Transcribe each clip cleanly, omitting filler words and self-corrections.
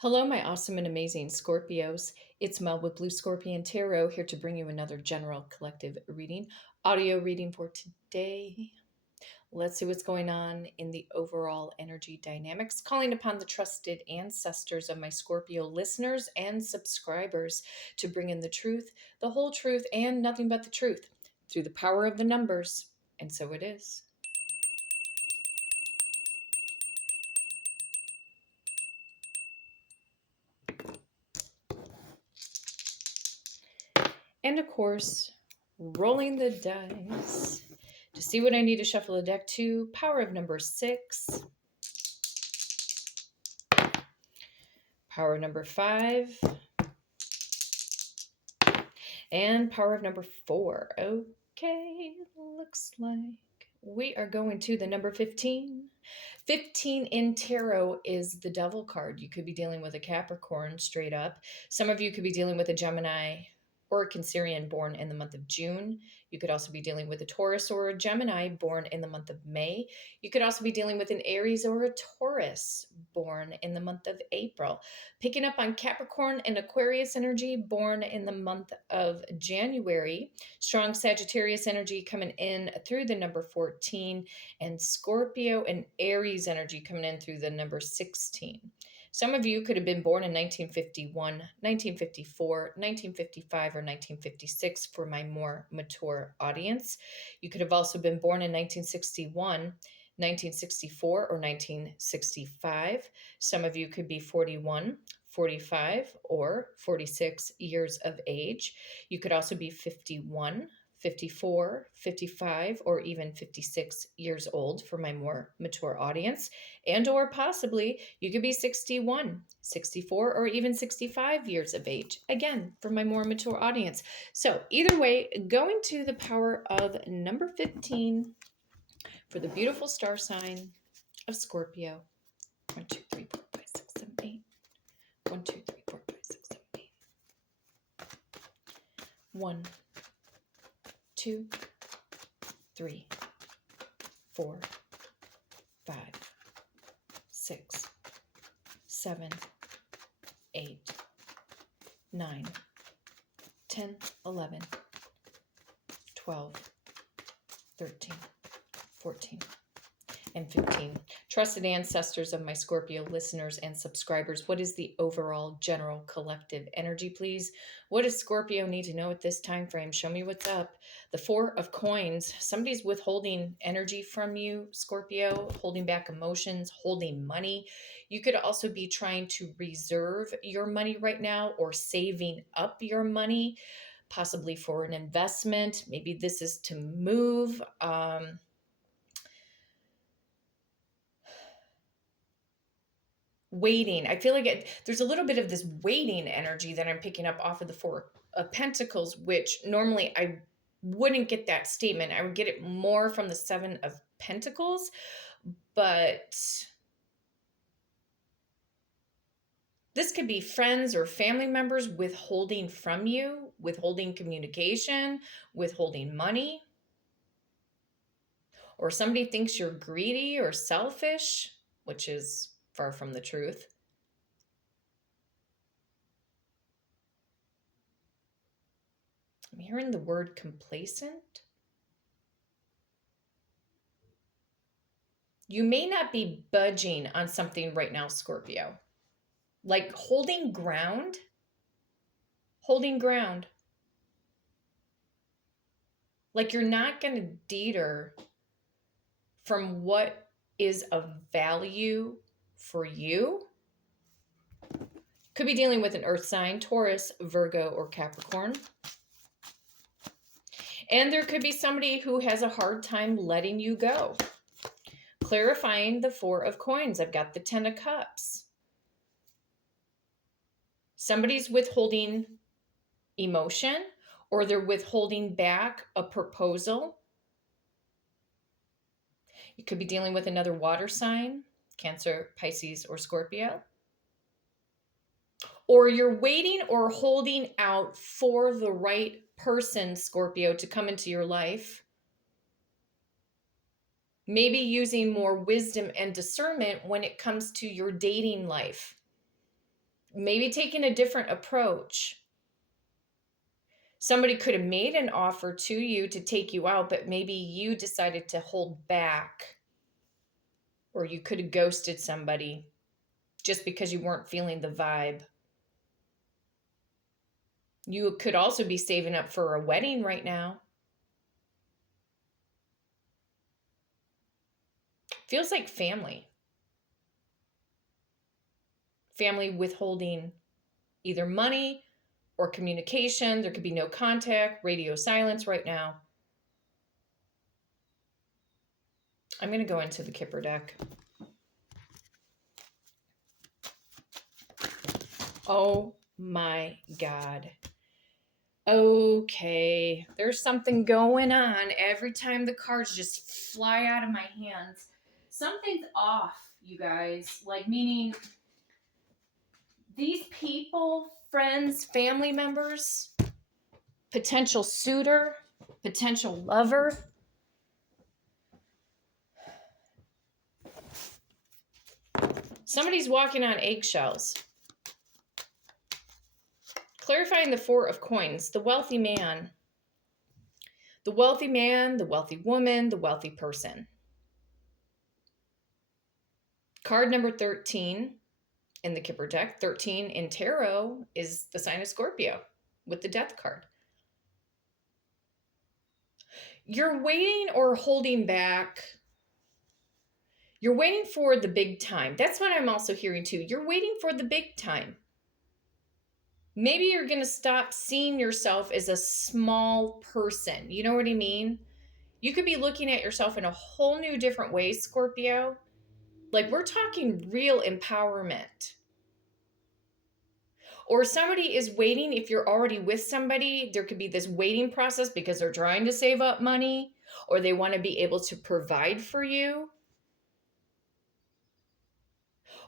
Hello, my awesome and amazing Scorpios. It's Mel with Blue Scorpion Tarot here to bring you another general collective reading, audio reading for today. Let's see what's going on in the overall energy dynamics, calling upon the trusted ancestors of my Scorpio listeners and subscribers to bring in the truth, the whole truth, and nothing but the truth through the power of the numbers. And so it is. And of course, rolling the dice to see what I need to shuffle the deck to. Power of number 6. Power of number 5. And power of number 4. Okay, looks like we are going to the number 15. 15 in tarot is the devil card. You could be dealing with a Capricorn straight up. Some of you could be dealing with a Gemini or a Cancerian born in the month of June. You could also be dealing with a Taurus or a Gemini born in the month of May. You could also be dealing with an Aries or a Taurus born in the month of April. Picking up on Capricorn and Aquarius energy born in the month of January. Strong Sagittarius energy coming in through the number 14, and Scorpio and Aries energy coming in through the number 16. Some of you could have been born in 1951, 1954, 1955, or 1956 for my more mature audience. You could have also been born in 1961, 1964, or 1965. Some of you could be 41, 45, or 46 years of age. You could also be 51, 54, 55, or even 56 years old for my more mature audience. And or possibly you could be 61, 64, or even 65 years of age. Again, for my more mature audience. So either way, going to the power of number 15 for the beautiful star sign of Scorpio. 1, 2, 3, 4, 5, 6, 7, 8. 1, 2, 3, 4, 5, 6, 7, 8. 1, 2, 3, 4, 5, 6, 7, 8, 9, 10, 11, 12, 13, 14, and 15. Trusted ancestors of my Scorpio listeners and subscribers, what is the overall general collective energy, please? What does Scorpio need to know at this time frame? Show me what's up. The 4 of coins. Somebody's withholding energy from you, Scorpio, holding back emotions, holding money. You could also be trying to reserve your money right now or saving up your money, possibly for an investment. Maybe this is to move. Waiting. I feel like there's a little bit of this waiting energy that I'm picking up off of the 4 of Pentacles, which normally I wouldn't get that statement. I would get it more from the 7 of Pentacles, but this could be friends or family members withholding from you, withholding communication, withholding money, or somebody thinks you're greedy or selfish, which is far from the truth. I'm hearing the word complacent. You may not be budging on something right now, Scorpio. Like holding ground. Holding ground. Like you're not going to deter from what is of value for you. Could be dealing with an earth sign, Taurus, Virgo, or Capricorn. And there could be somebody who has a hard time letting you go. Clarifying the 4 of coins. I've got the 10 of cups. Somebody's withholding emotion, or they're withholding back a proposal. You could be dealing with another water sign, Cancer, Pisces, or Scorpio. Or you're waiting or holding out for the right person, Scorpio, to come into your life. Maybe using more wisdom and discernment when it comes to your dating life. maybe taking a different approach. Somebody could have made an offer to you to take you out, but maybe you decided to hold back, or you could have ghosted somebody just because you weren't feeling the vibe. You could also be saving up for a wedding right now. Feels like family. Family withholding either money or communication. There could be no contact, radio silence right now. I'm going to go into the Kipper deck. Oh my God. Okay, there's something going on every time the cards just fly out of my hands. Something's off, you guys. Like, meaning these people, friends, family members, potential suitor, potential lover. Somebody's walking on eggshells. Clarifying the Four of Coins, the wealthy man. The wealthy man, the wealthy woman, the wealthy person. Card number 13 in the Kipper deck, 13 in tarot, is the sign of Scorpio with the Death card. You're waiting or holding back. You're waiting for the big time. That's what I'm also hearing too. You're waiting for the big time. Maybe you're going to stop seeing yourself as a small person. You know what I mean? You could be looking at yourself in a whole new different way, Scorpio. Like, we're talking real empowerment. Or somebody is waiting. If you're already with somebody, there could be this waiting process because they're trying to save up money, or they want to be able to provide for you.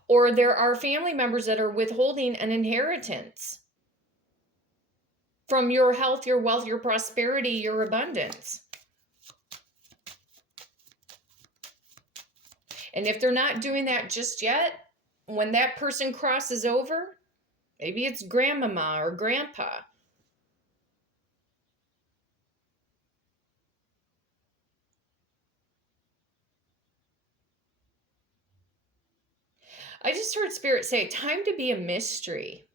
Or there are family members that are withholding an inheritance from your health, your wealth, your prosperity, your abundance. And if they're not doing that just yet, when that person crosses over, maybe it's grandmama or grandpa. I just heard Spirit say, time to be a mystery.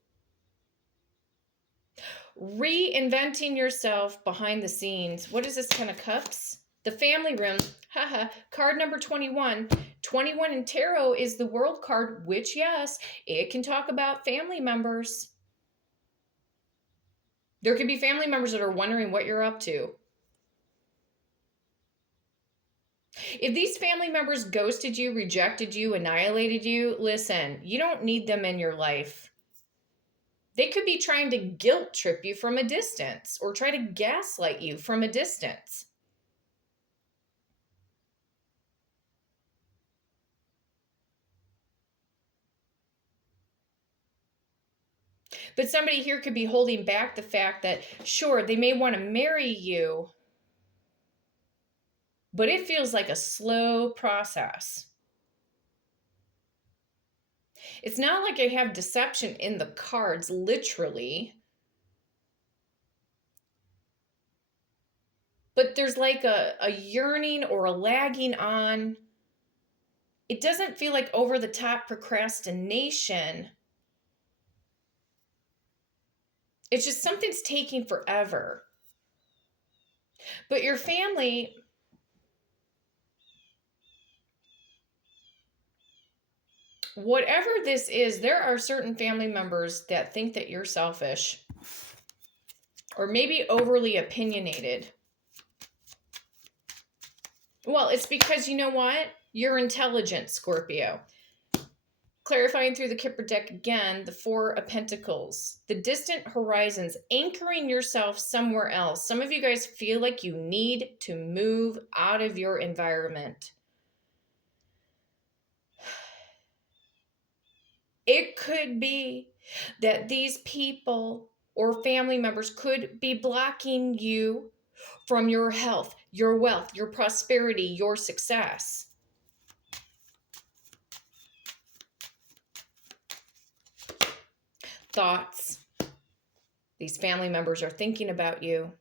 Reinventing yourself behind the scenes. What is this, 10 of Cups? The family room. Haha. Card number 21. 21 in tarot is the World card, which, yes, it can talk about family members. There could be family members that are wondering what you're up to. If these family members ghosted you, rejected you, annihilated you, listen, you don't need them in your life. They could be trying to guilt trip you from a distance or try to gaslight you from a distance. But somebody here could be holding back the fact that, sure, they may want to marry you, but it feels like a slow process. It's not like I have deception in the cards, literally. But there's like a yearning or a lagging on. It doesn't feel like over-the-top procrastination. It's just something's taking forever. But your family, whatever this is, there are certain family members that think that you're selfish or maybe overly opinionated. Well, it's because, you know what? You're intelligent, Scorpio. Clarifying through the Kipper deck again, the Four of Pentacles, the distant horizons, anchoring yourself somewhere else. Some of you guys feel like you need to move out of your environment. It could be that these people or family members could be blocking you from your health, your wealth, your prosperity, your success. thoughts. These family members are thinking about you.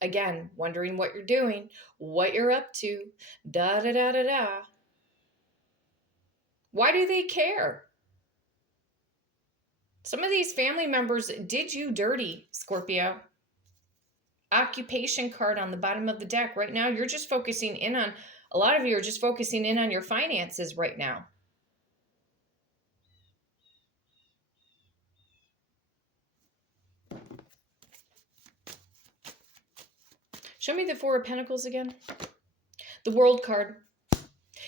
Again, wondering what you're doing, what you're up to, da da da da da. Why do they care? Some of these family members did you dirty, Scorpio. Occupation card on the bottom of the deck. Right now, you're just focusing in on, a lot of you are just focusing in on your finances right now. Show me the Four of Pentacles again. The World card.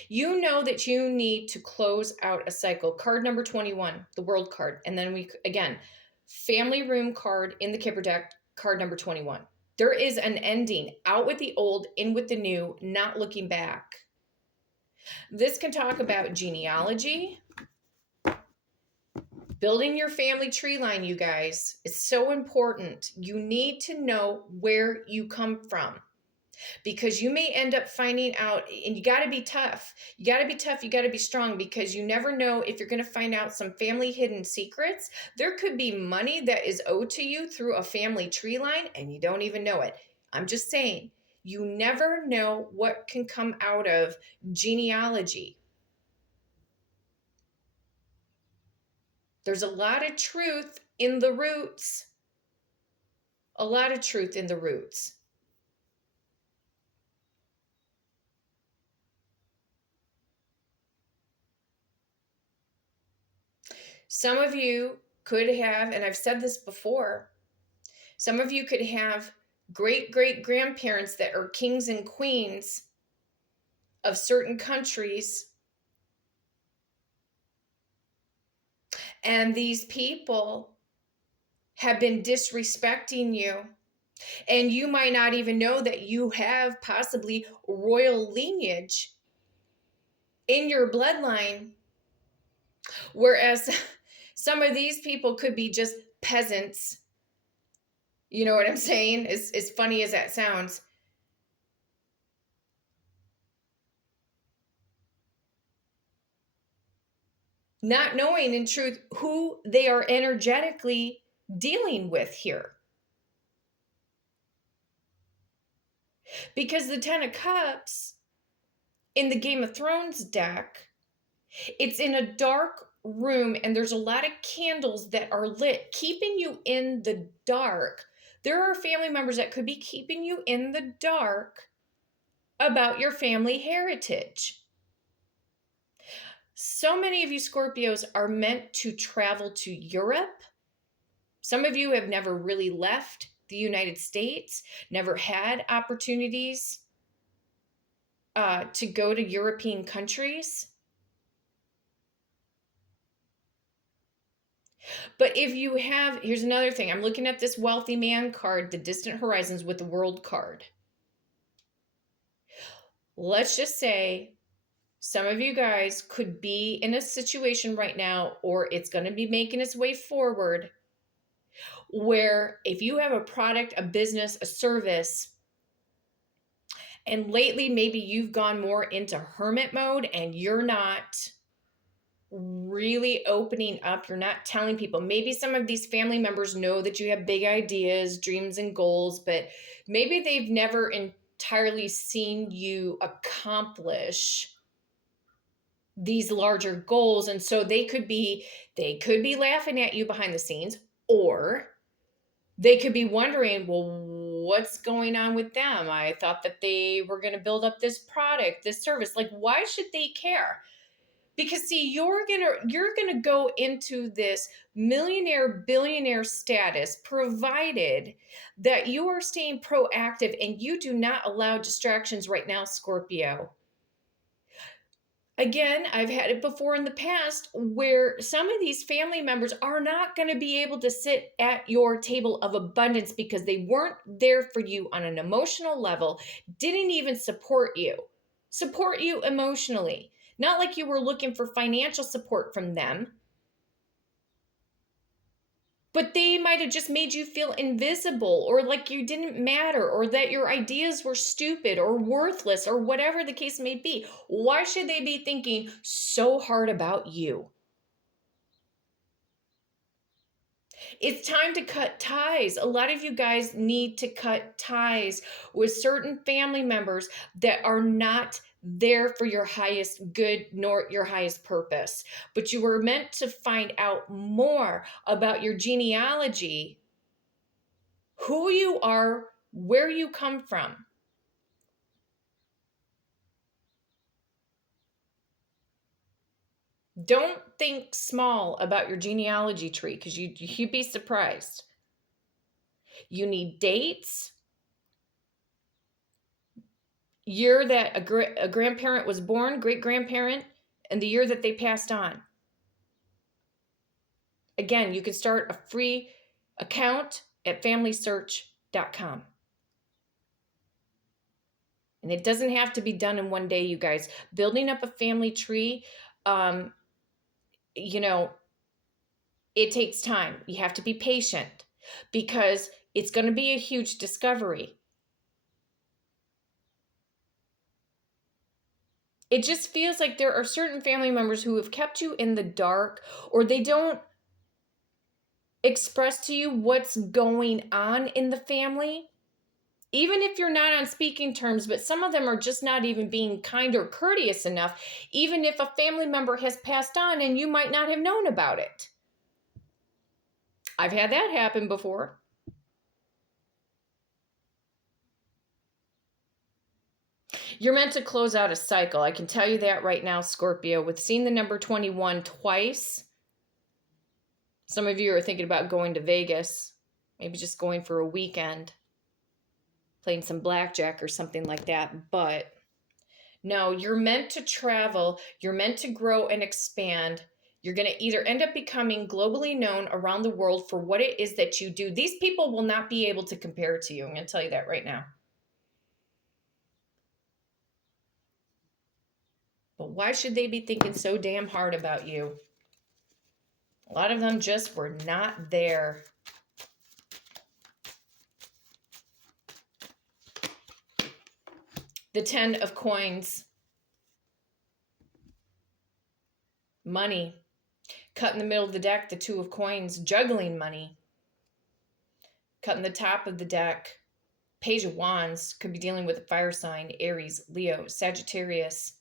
You know that you need to close out a cycle. Card number 21, the World card. And then again, family room card in the Kipper deck, card number 21. There is an ending. Out with the old, in with the new, not looking back. This can talk about genealogy. Building your family tree line, you guys, is so important. You need to know where you come from, because you may end up finding out, and you got to be tough. You got to be tough. You got to be strong, because you never know if you're going to find out some family hidden secrets. There could be money that is owed to you through a family tree line and you don't even know it. I'm just saying, you never know what can come out of genealogy. There's a lot of truth in the roots. A lot of truth in the roots. Some of you could have, and I've said this before, some of you could have great-great-grandparents that are kings and queens of certain countries. And these people have been disrespecting you. And you might not even know that you have possibly royal lineage in your bloodline. Whereas some of these people could be just peasants. You know what I'm saying? As funny as that sounds. Not knowing in truth who they are energetically dealing with here. Because the Ten of Cups in the Game of Thrones deck, it's in a dark room and there's a lot of candles that are lit, keeping you in the dark. There are family members that could be keeping you in the dark about your family heritage. So many of you Scorpios are meant to travel to Europe. Some of you have never really left the United States, never had opportunities to go to European countries. But if you have, here's another thing. I'm looking at this wealthy man card, the distant horizons, with the World card. Let's just say some of you guys could be in a situation right now, or it's going to be making its way forward, where if you have a product, a business, a service, and lately maybe you've gone more into hermit mode and you're not really opening up, you're not telling people. Maybe some of these family members know that you have big ideas, dreams, and goals, but maybe they've never entirely seen you accomplish these larger goals. And so they could be laughing at you behind the scenes, or they could be wondering, well, what's going on with them? I thought that they were going to build up this product, this service. Like, why should they care? Because see, you're gonna go into this millionaire, billionaire status, provided that you are staying proactive and you do not allow distractions right now, Scorpio. Again, I've had it before in the past where some of these family members are not going to be able to sit at your table of abundance because they weren't there for you on an emotional level, didn't even support you emotionally. Not like you were looking for financial support from them, but they might have just made you feel invisible, or like you didn't matter, or that your ideas were stupid or worthless, or whatever the case may be. Why should they be thinking so hard about you? It's time to cut ties. A lot of you guys need to cut ties with certain family members that are not there for your highest good nor your highest purpose. But you were meant to find out more about your genealogy, who you are, where you come from. Don't think small about your genealogy tree because you'd be surprised. You need dates, year that a grandparent was born, great grandparent, and the year that they passed on. Again, you can start a free account at familysearch.com. And it doesn't have to be done in one day, you guys. Building up a family tree, you know, it takes time. You have to be patient because it's going to be a huge discovery. It just feels like there are certain family members who have kept you in the dark, or they don't express to you what's going on in the family. Even if you're not on speaking terms, but some of them are just not even being kind or courteous enough, even if a family member has passed on and you might not have known about it. I've had that happen before. You're meant to close out a cycle. I can tell you that right now, Scorpio. With seeing the number 21 twice, some of you are thinking about going to Vegas, maybe just going for a weekend, playing some blackjack or something like that. But no, you're meant to travel. You're meant to grow and expand. You're going to either end up becoming globally known around the world for what it is that you do. These people will not be able to compare to you. I'm going to tell you that right now. But why should they be thinking so damn hard about you? A lot of them just were not there. The 10 of coins. Money. Cut in the middle of the deck, the 2 of coins. Juggling money. Cut in the top of the deck. Page of Wands. Could be dealing with a fire sign. Aries, Leo, Sagittarius.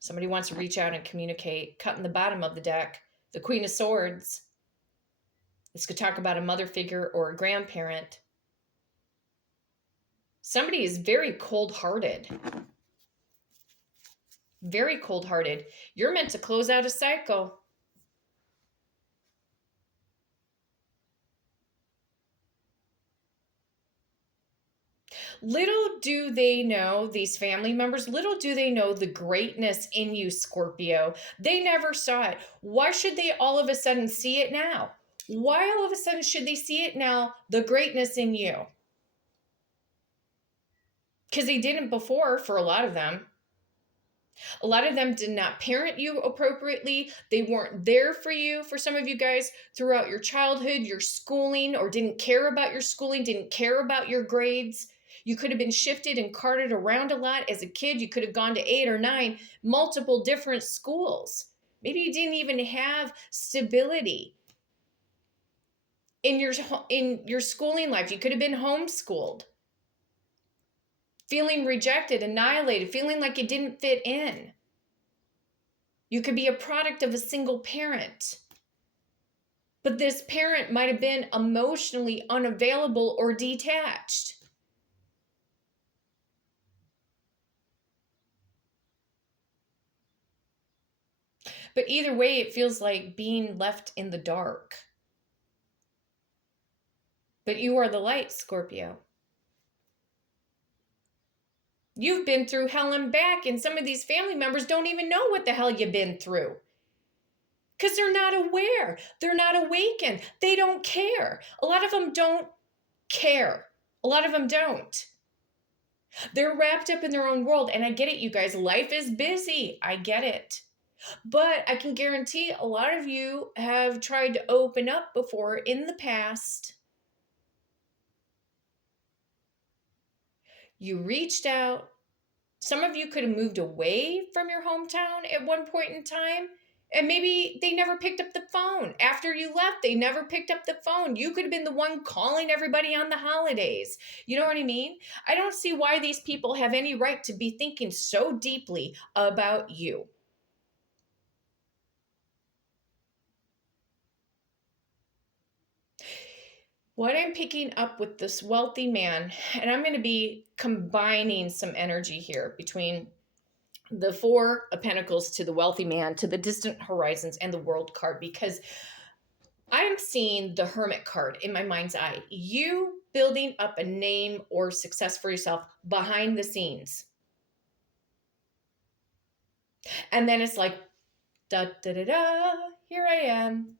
Somebody wants to reach out and communicate. Cut in the bottom of the deck. The Queen of Swords. This could talk about a mother figure or a grandparent. Somebody is very cold-hearted. Very cold-hearted. You're meant to close out a cycle. Little do they know, these family members, little do they know the greatness in you, Scorpio. They never saw it. Why should they all of a sudden see it now? Why all of a sudden should they see it now, the greatness in you? Because they didn't before for a lot of them. A lot of them did not parent you appropriately. They weren't there for you, for some of you guys, throughout your childhood, your schooling, or didn't care about your schooling, didn't care about your grades. You could have been shifted and carted around a lot as a kid. You could have gone to 8 or 9, multiple different schools. Maybe you didn't even have stability in your schooling life. You could have been homeschooled, feeling rejected, annihilated, feeling like you didn't fit in. You could be a product of a single parent, but this parent might have been emotionally unavailable or detached. But either way, it feels like being left in the dark. But you are the light, Scorpio. You've been through hell and back, and some of these family members don't even know what the hell you've been through. Because they're not aware. They're not awakened. They don't care. A lot of them don't care. A lot of them don't. They're wrapped up in their own world. And I get it, you guys. Life is busy. I get it. But I can guarantee a lot of you have tried to open up before in the past. You reached out. Some of you could have moved away from your hometown at one point in time And maybe they never picked up the phone. After you left, they never picked up the phone. You could have been the one calling everybody on the holidays. You know what I mean? I don't see why these people have any right to be thinking so deeply about you. What I'm picking up with this wealthy man, and I'm going to be combining some energy here between the Four of Pentacles to the wealthy man, to the distant horizons, and the World card, because I'm seeing the Hermit card in my mind's eye. You building up a name or success for yourself behind the scenes. And then it's like, da da da da, here I am.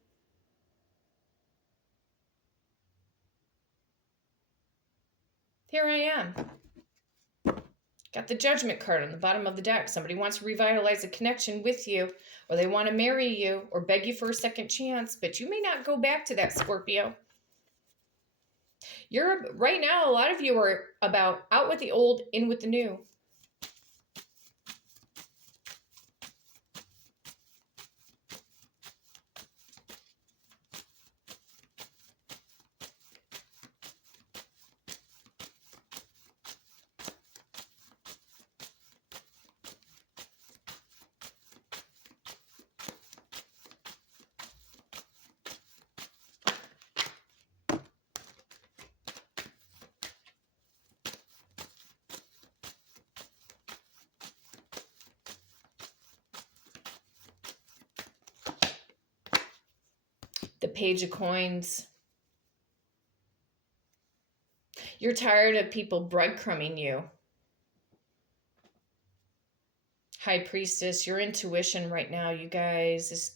Here I am. Got the Judgment card on the bottom of the deck. Somebody wants to revitalize a connection with you, or they want to marry you, or beg you for a second chance, but you may not go back to that, Scorpio. You're right now, a lot of you are about out with the old, in with the new. The Page of Coins. You're tired of people breadcrumbing you. High Priestess, your intuition right now, you guys, is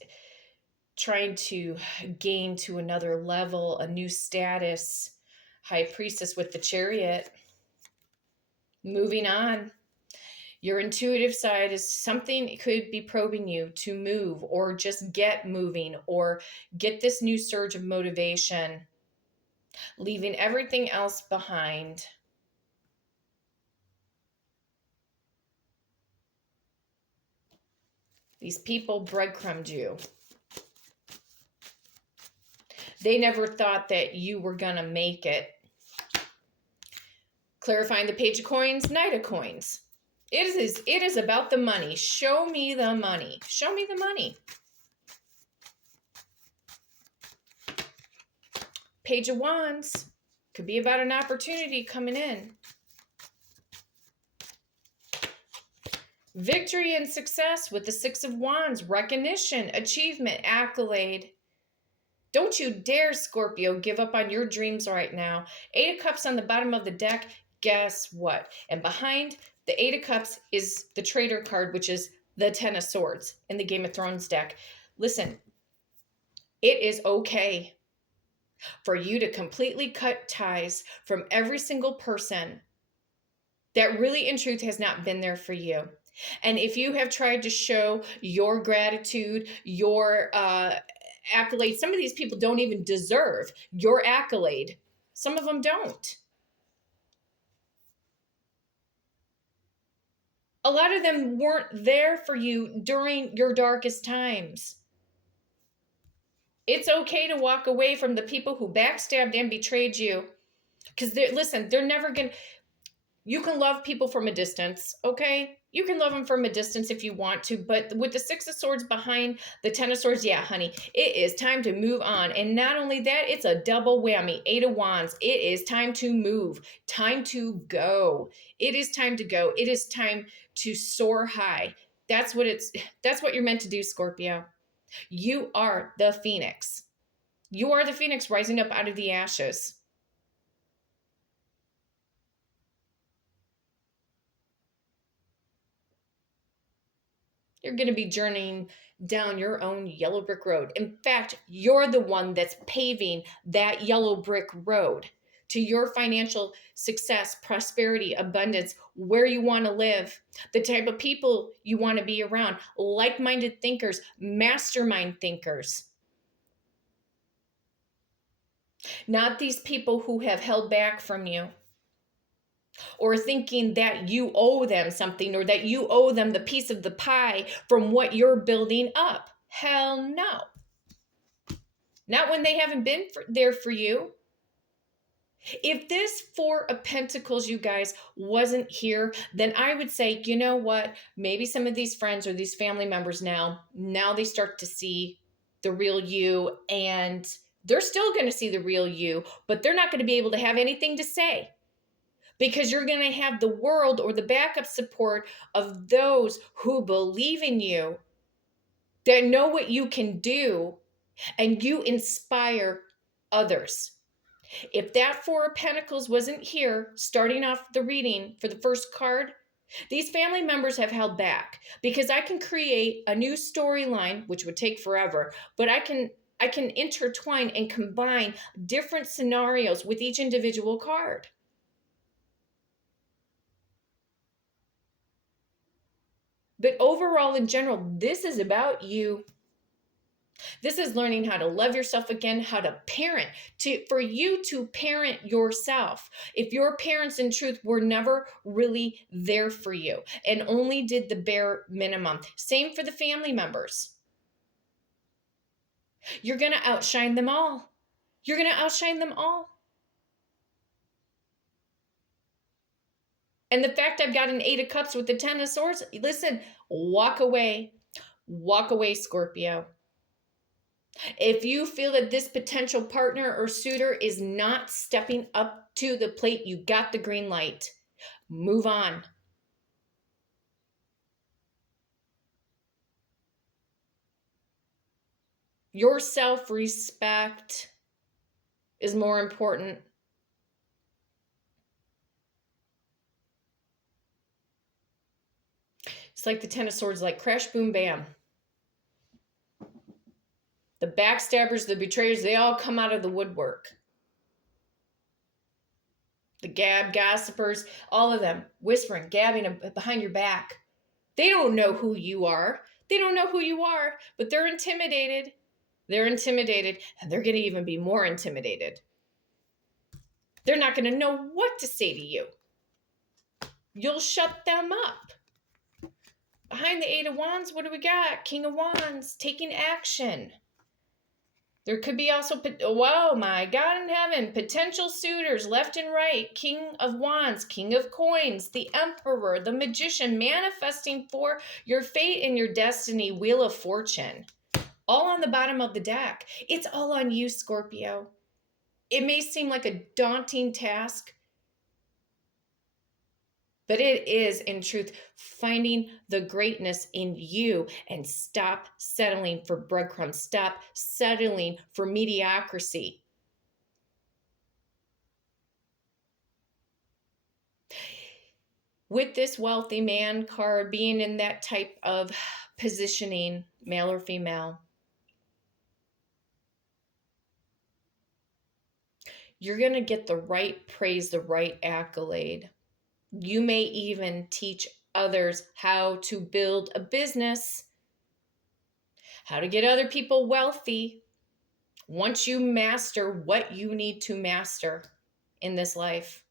trying to gain to another level, a new status. High Priestess with the Chariot. Moving on. Your intuitive side is something could be probing you to move, or just get moving, or get this new surge of motivation, leaving everything else behind. These people breadcrumbed you. They never thought that you were going to make it. Clarifying the Page of Coins, Knight of Coins. It is about the money. Show me the money. Show me the money. Page of Wands. Could be about an opportunity coming in. Victory and success with the Six of Wands. Recognition, achievement, accolade. Don't you dare, Scorpio, give up on your dreams right now. Eight of Cups on the bottom of the deck. Guess what? And behind the Eight of Cups is the Traitor card, which is the Ten of Swords in the Game of Thrones deck. Listen, it is okay for you to completely cut ties from every single person that really in truth has not been there for you. And if you have tried to show your gratitude, your accolade, some of these people don't even deserve your accolade. Some of them don't. A lot of them weren't there for you during your darkest times. It's okay to walk away from the people who backstabbed and betrayed you. Because they're never going to... You can love people from a distance, okay? You can love them from a distance if you want to, but with the Six of Swords behind the Ten of Swords, yeah, honey, it is time to move on. And not only that, it's a double whammy. Eight of Wands. It is time to move. Time to go. It is time to go. It is time to soar high. That's what you're meant to do, Scorpio. You are the Phoenix. You are the Phoenix rising up out of the ashes. You're going to be journeying down your own yellow brick road. In fact, you're the one that's paving that yellow brick road to your financial success, prosperity, abundance, where you want to live, the type of people you want to be around, like-minded thinkers, mastermind thinkers. Not these people who have held back from you, or thinking that you owe them something, or that you owe them the piece of the pie from what you're building up. Hell no. Not when they haven't been there for you. If this Four of Pentacles, you guys, wasn't here, then I would say, you know what? Maybe some of these friends or these family members now they start to see the real you, and they're still going to see the real you, but they're not going to be able to have anything to say because you're going to have the world or the backup support of those who believe in you, that know what you can do, and you inspire others. If that Four of Pentacles wasn't here, starting off the reading for the first card, these family members have held back because I can create a new storyline, which would take forever, but I can intertwine and combine different scenarios with each individual card. But overall, in general, this is about you. This is learning how to love yourself again, how to parent, for you to parent yourself. If your parents in truth were never really there for you and only did the bare minimum. Same for the family members. You're going to outshine them all. You're going to outshine them all. And the fact I've got an 8 of Cups with the 10 of Swords, listen, walk away. Walk away, Scorpio. If you feel that this potential partner or suitor is not stepping up to the plate, you got the green light. Move on. Your self-respect is more important. It's like the 10 of Swords, like crash, boom, bam. The backstabbers, the betrayers, they all come out of the woodwork. The gossipers, all of them whispering, gabbing behind your back. They don't know who you are. They don't know who you are, but they're intimidated. They're intimidated, and they're going to even be more intimidated. They're not going to know what to say to you. You'll shut them up. Behind the 8 of Wands, what do we got? King of Wands, taking action. There could be also, whoa, my God in heaven, potential suitors left and right. King of Wands, King of Coins, the Emperor, the Magician, manifesting for your fate and your destiny, Wheel of Fortune. All on the bottom of the deck. It's all on you, Scorpio. It may seem like a daunting task, but it is, in truth, finding the greatness in you and stop settling for breadcrumbs. Stop settling for mediocrity. With this wealthy man card being in that type of positioning, male or female, you're going to get the right praise, the right accolade. You may even teach others how to build a business, how to get other people wealthy once you master what you need to master in this life.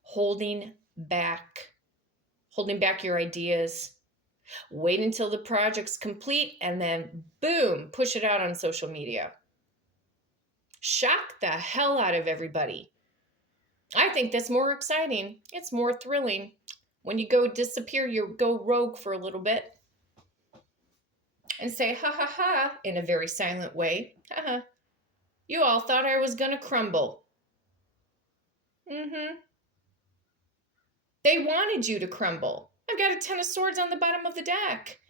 Holding back your ideas. Wait until the project's complete and then boom, push it out on social media. Shock the hell out of everybody. I think that's more exciting. It's more thrilling. When you go disappear, you go rogue for a little bit and say, ha ha ha, in a very silent way. Ha ha. You all thought I was going to crumble. They wanted you to crumble. I've got a 10 of Swords on the bottom of the deck.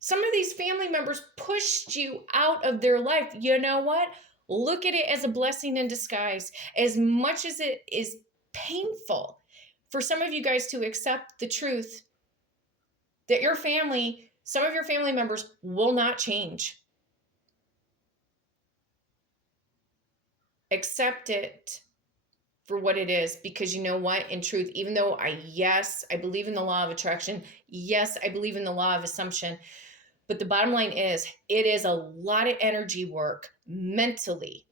Some of these family members pushed you out of their life. You know what? Look at it as a blessing in disguise. As much as it is painful for some of you guys to accept the truth that your family, some of your family members will not change. Accept it for what it is, because you know what? In truth, even though I believe in the law of attraction. Yes, I believe in the law of assumption. But the bottom line is, it is a lot of energy work mentally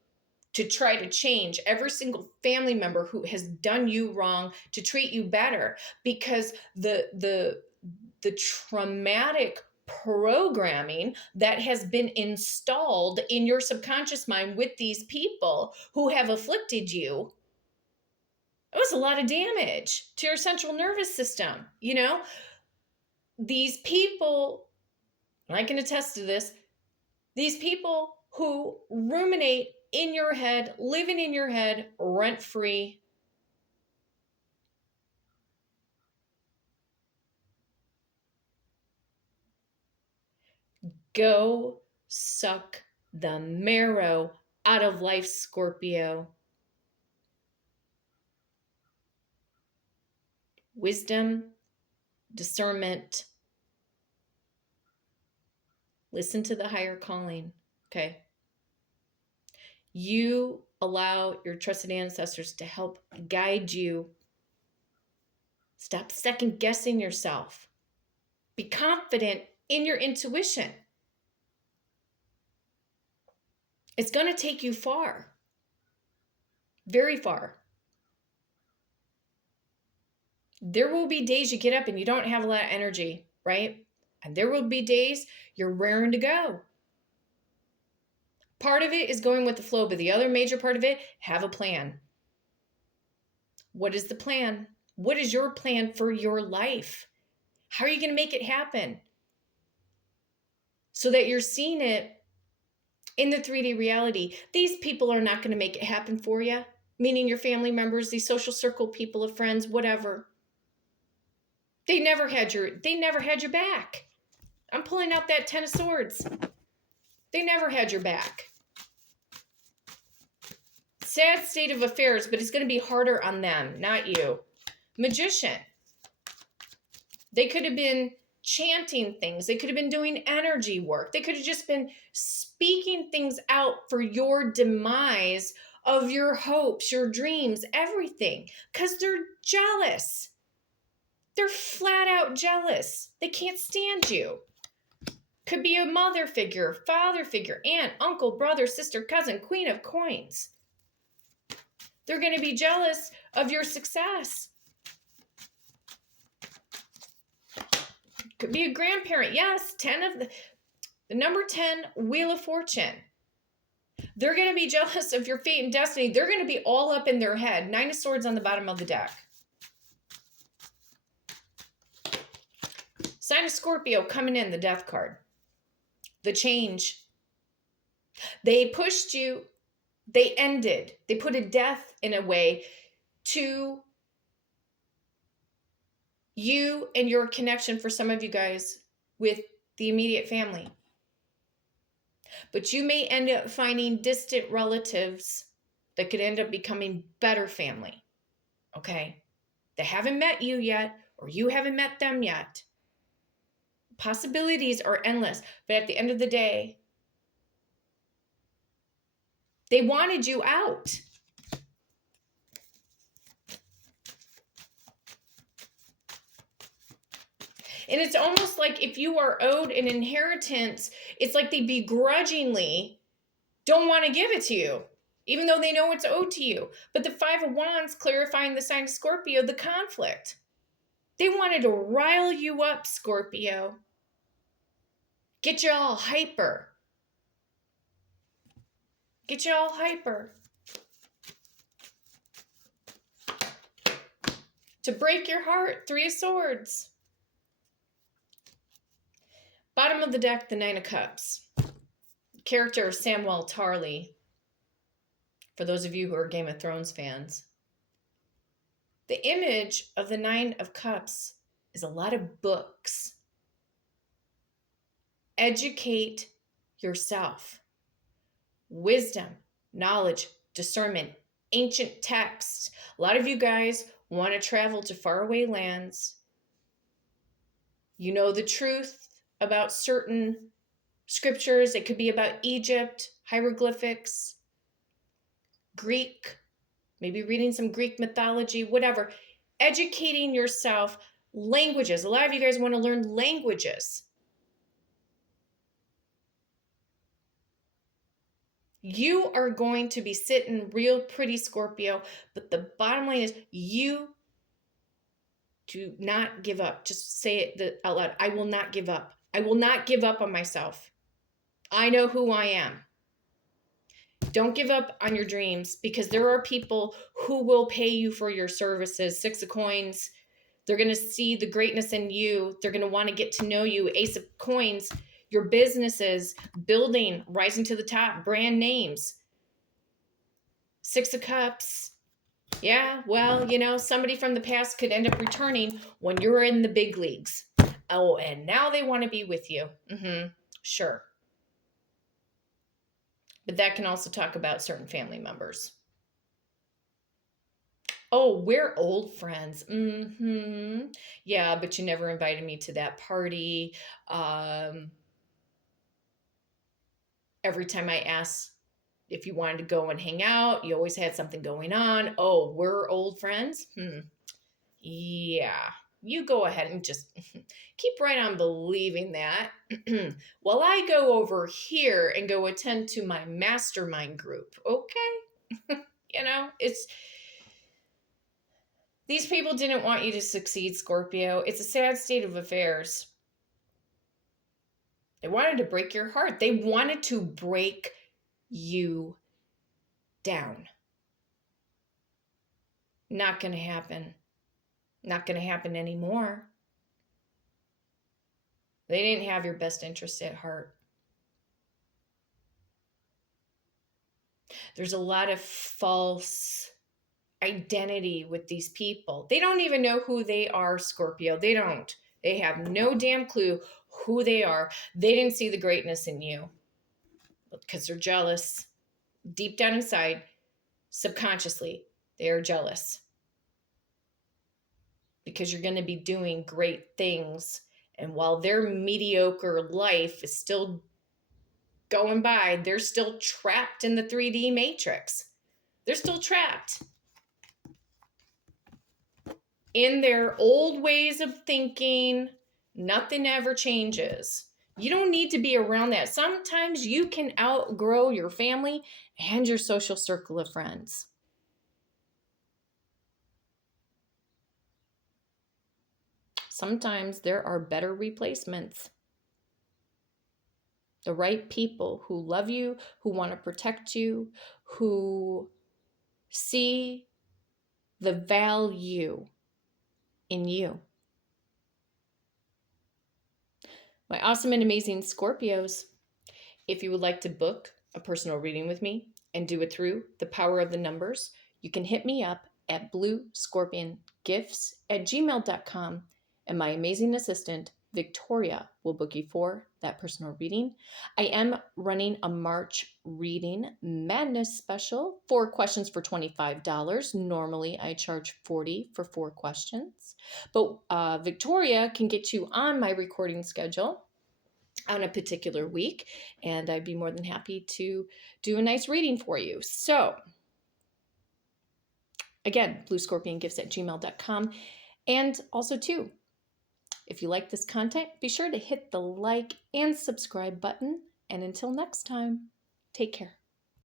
to try to change every single family member who has done you wrong to treat you better, because the traumatic programming that has been installed in your subconscious mind with these people who have afflicted you, it was a lot of damage to your central nervous system. You know, these people, and I can attest to this, these people who ruminate in your head, living in your head, rent free, go suck the marrow out of life, Scorpio. Wisdom, discernment, listen to the higher calling, okay? You allow your trusted ancestors to help guide you. Stop second guessing yourself. Be confident in your intuition. It's going to take you far, very far. There will be days you get up and you don't have a lot of energy, right? And there will be days you're raring to go. Part of it is going with the flow, but the other major part of it, have a plan. What is the plan? What is your plan for your life? How are you going to make it happen? So that you're seeing it in the 3D reality. These people are not going to make it happen for you, meaning your family members, these social circle people of friends, whatever. They never had your back. I'm pulling out that 10 of Swords. They never had your back. Sad state of affairs, but it's going to be harder on them, not you. Magician. They could have been chanting things. They could have been doing energy work. They could have just been speaking things out for your demise of your hopes, your dreams, everything. Because they're jealous. They're flat out jealous. They can't stand you. Could be a mother figure, father figure, aunt, uncle, brother, sister, cousin, queen of coins. They're going to be jealous of your success. Could be a grandparent. Yes, 10 of the number 10, Wheel of Fortune. They're going to be jealous of your fate and destiny. They're going to be all up in their head. 9 of Swords on the bottom of the deck. Sign of Scorpio coming in, the Death card. The change. They pushed you. They ended. They put a death in a way to you and your connection, for some of you guys, with the immediate family. But you may end up finding distant relatives that could end up becoming better family. Okay? They haven't met you yet, or you haven't met them yet. Possibilities are endless, but at the end of the day, they wanted you out. And it's almost like if you are owed an inheritance, it's like they begrudgingly don't want to give it to you, even though they know it's owed to you. But the 5 of Wands, clarifying the sign of Scorpio, the conflict. They wanted to rile you up, Scorpio. Get you all hyper. Get you all hyper. To break your heart, 3 of Swords. Bottom of the deck, the 9 of Cups. Character Samwell Tarly. For those of you who are Game of Thrones fans. The image of the 9 of Cups is a lot of books. Educate yourself. Wisdom, knowledge, discernment, ancient texts. A lot of you guys want to travel to faraway lands. You know the truth about certain scriptures. It could be about Egypt, hieroglyphics, Greek, maybe reading some Greek mythology, whatever. Educating yourself, languages. A lot of you guys want to learn languages. You are going to be sitting real pretty, Scorpio, but the bottom line is you do not give up. Just say it out loud. I will not give up. I will not give up on myself. I know who I am. Don't give up on your dreams, because there are people who will pay you for your services. Six of Coins. They're going to see the greatness in you. They're going to want to get to know you. Ace of Coins. Your businesses, building, rising to the top, brand names. Six of Cups. Yeah, well, somebody from the past could end up returning when you're in the big leagues. Oh, and now they want to be with you. Sure. But that can also talk about certain family members. Oh, we're old friends. Yeah, but you never invited me to that party. Every time I asked if you wanted to go and hang out, you always had something going on. Oh, we're old friends? Yeah, you go ahead and just keep right on believing that. While I go over here and go attend to my mastermind group, okay? It's these people didn't want you to succeed, Scorpio. It's a sad state of affairs. They wanted to break your heart. They wanted to break you down. Not going to happen. Not going to happen anymore. They didn't have your best interest at heart. There's a lot of false identity with these people. They don't even know who they are, Scorpio. They don't. They have no damn clue who they are. They didn't see the greatness in you because they're jealous. Deep down inside, subconsciously, they are jealous because you're going to be doing great things. And while their mediocre life is still going by, they're still trapped in the 3D matrix. They're still trapped in their old ways of thinking. Nothing ever changes. You don't need to be around that. Sometimes you can outgrow your family and your social circle of friends. Sometimes there are better replacements. The right people who love you, who want to protect you, who see the value in you. My awesome and amazing Scorpios, if you would like to book a personal reading with me and do it through the power of the numbers, you can hit me up at bluescorpiongifts@gmail.com, and my amazing assistant, Victoria, will book you for that personal reading. I am running a March reading madness special, 4 questions for $25. Normally, I charge $40 for 4 questions, but Victoria can get you on my recording schedule on a particular week, and I'd be more than happy to do a nice reading for you. So again, bluescorpiongifts@gmail.com. And also too, if you like this content, be sure to hit the like and subscribe button. And until next time, take care.